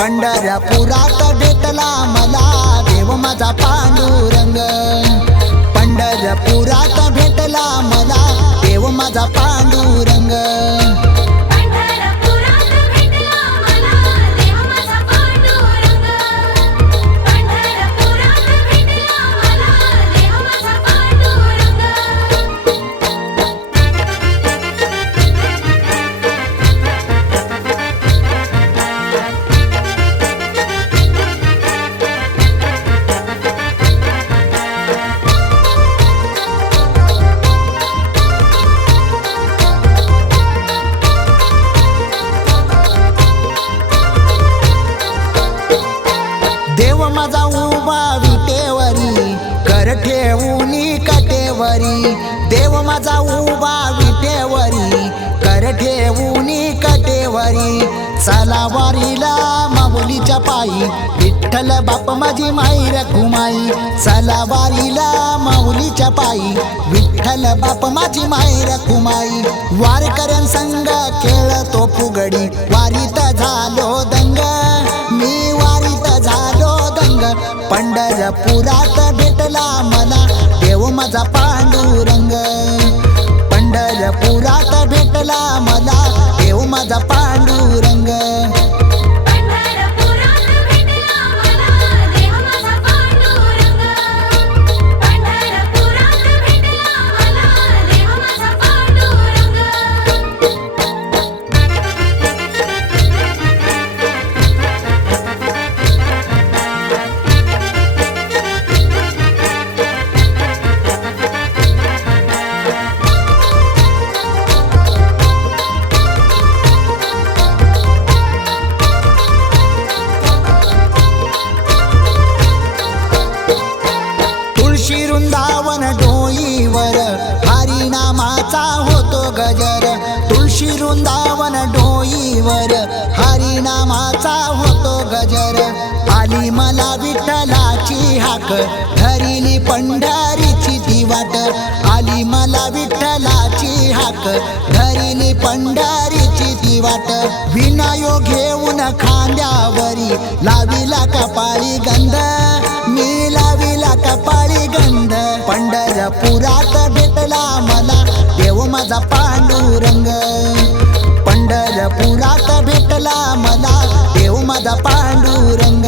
पंढरपुरात भेटला मला देव माझा पांडुरंग। पंढरपुरात भेटला मला देव माझा पांडुरंग। देव माझा उभा विटेवरी कर ठेवूनी कटेवरी। देव माझा उभा विटेवरी कर ठेवूनी कटेवरी। चला वारीला माऊलीच्या पायी विठ्ठल बाप माझी माई रखुमाई। चला वारीला माऊलीच्या पायी विठ्ठल बाप माझी माई रखुमाई। वारकऱ्यां संग खेळतो फुगडी वारीत झालो दंग। मी वारीत झालो दंग। पंढरपुरात भेटला मला देव माझा पांडुरंग। पंढरपुरात भेटला मला देव माझा पांडुरंग। वृंदावन डोईवर हरिनामाचा होतो गजर। तुळशी वृंदावन डोईवर हरिनामाचा होतो गजर। आली मला विठ्ठलाची हाक धरिली पंढरीची ती वाट। आली मला विठ्ठलाची हाक धरिली पंढरीची ती वाट। विनायो घेऊन खांद्यावरी लाविला कपाळी गंध। मी लाविला कपाळी गंध। पंढरपुरात भेटला मला देव माझा पांडुरंग। पंढरपुरात भेटला मला देव माझा पांडुरंग।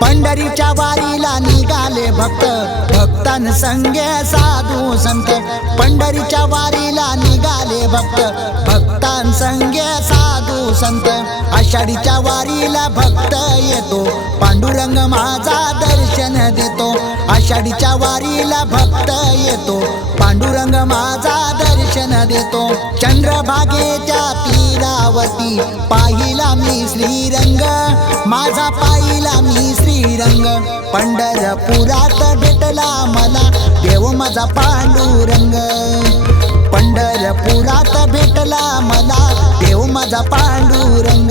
पंढरीच्या वारीला निघाले भक्त भक्तान संगे साधू संत। पंढरीच्या वारीला निघाले भक्त भक्तान संगे साधू संत। आषाढीच्या वारीला भक्त येतो पांडुरंग माझा दर्शन देतो। आषाढीच्या वारीला भक्त येतो पांडुरंग माझा दर्शन देतो। चंद्रभागेच्या तीरावरती पाहिला मी श्रीरंग माझा पाहिला मी श्रीरंग। पंढरपुरात भेटला मला देव माझा पांडुरंग। पंढरपुरात भेटला मला देव माझा पांडुरंग।